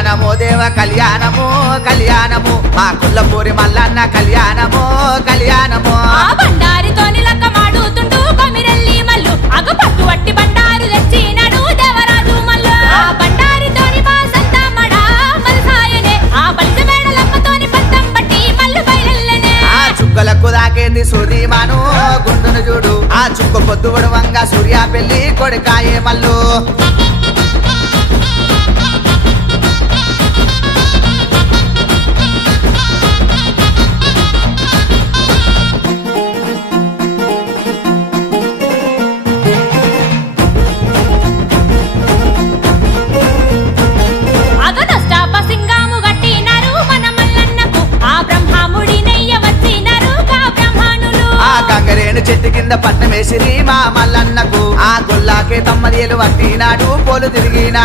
కళ్యాణము దేవ కళ్యాణము కళ్యాణము మా కొల్లపూరి మల్లన్న కళ్యాణము కళ్యాణము బండారితోని లక్క మాడుతుంటూ కొమిరెల్లి మల్లు అగపట్టు వట్టి బండారు తెచ్చినాడు దేవరాజు మల్లు బండారితోని మా సంతమడ మల్సాయనే ఆ బలిజ మేడలమ్మతోని పట్టం పట్టి మల్లు బయలెల్లనే చుక్కలకు దాకేంది సూర్యమాను గుండును చూడు ఆ చుక్క పొద్దు వడవంగా సూర్య పెళ్లి కొడుకాయే మల్లు చెట్టు కింద పట్నం వేసిరి మా మల్లన్నకు ఆ గొల్లాకే తమ్మదేలు పట్టినాడు పోలు తిరిగినాడు